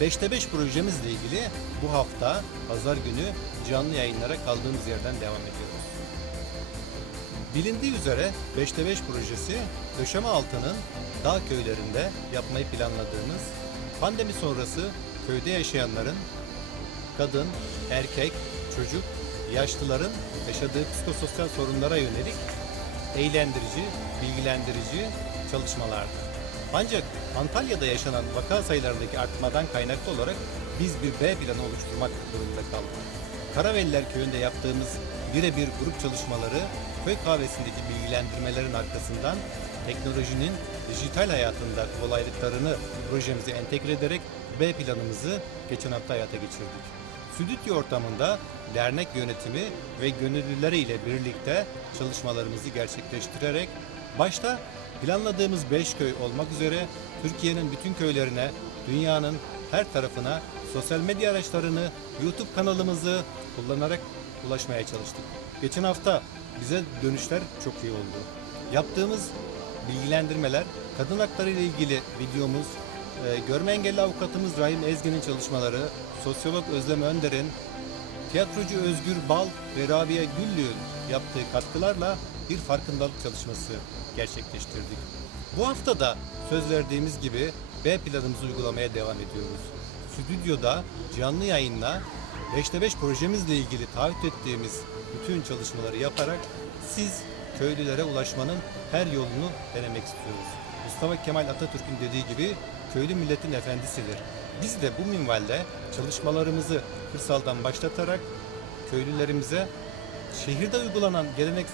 5'te 5 projemizle ilgili bu hafta pazar günü canlı yayınlara kaldığımız yerden devam ediyoruz. Bilindiği üzere 5'te 5 projesi döşeme altının dağ köylerinde yapmayı planladığımız pandemi sonrası köyde yaşayanların kadın, erkek, çocuk, yaşlıların yaşadığı psikososyal sorunlara yönelik eğlendirici, bilgilendirici çalışmalardı. Ancak Antalya'da yaşanan vaka sayılarındaki artmadan kaynaklı olarak biz bir B planı oluşturmak durumunda kaldık. Karaveliler Köyü'nde yaptığımız birebir grup çalışmaları köy kahvesindeki bilgilendirmelerin arkasından teknolojinin dijital hayatında kolaylıklarını projemize entegre ederek B planımızı geçen hafta hayata geçirdik. Stüdyo ortamında dernek yönetimi ve gönüllüleri ile birlikte çalışmalarımızı gerçekleştirerek başta planladığımız 5 köy olmak üzere Türkiye'nin bütün köylerine, dünyanın her tarafına sosyal medya araçlarını, YouTube kanalımızı kullanarak ulaşmaya çalıştık. Geçen hafta bize dönüşler çok iyi oldu. Yaptığımız bilgilendirmeler, kadın hakları ile ilgili videomuz, e, görme engelli avukatımız Rahim Ezgi'nin çalışmaları, sosyolog Özlem Önder'in, tiyatrocu Özgür Bal ve Rabia Güllü'nün yaptığı katkılarla bir farkındalık çalışması gerçekleştirdik. Bu hafta da söz verdiğimiz gibi B planımızı uygulamaya devam ediyoruz. Stüdyoda canlı yayınla 5'te 5 projemizle ilgili taahhüt ettiğimiz bütün çalışmaları yaparak siz köylülere ulaşmanın her yolunu denemek istiyoruz. Mustafa Kemal Atatürk'ün dediği gibi köylü milletin efendisidir. Biz de bu minvalde çalışmalarımızı kırsaldan başlatarak köylülerimize şehirde uygulanan gelenek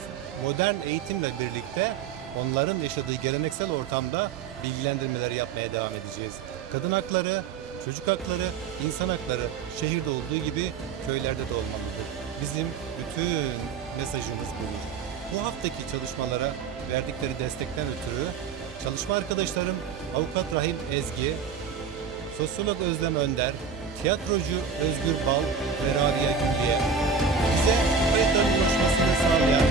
modern eğitimle birlikte onların yaşadığı geleneksel ortamda bilgilendirmeler yapmaya devam edeceğiz. Kadın hakları, çocuk hakları, insan hakları şehirde olduğu gibi köylerde de olmalıdır. Bizim bütün mesajımız budur. Bu haftaki çalışmalara verdikleri destekten ötürü çalışma arkadaşlarım Avukat Rahim Ezgi, Sosyolog Özlem Önder, tiyatrocu Özgür Bal ve Rabia Güllü'ye bize kayıtların ulaşmasını sağlayan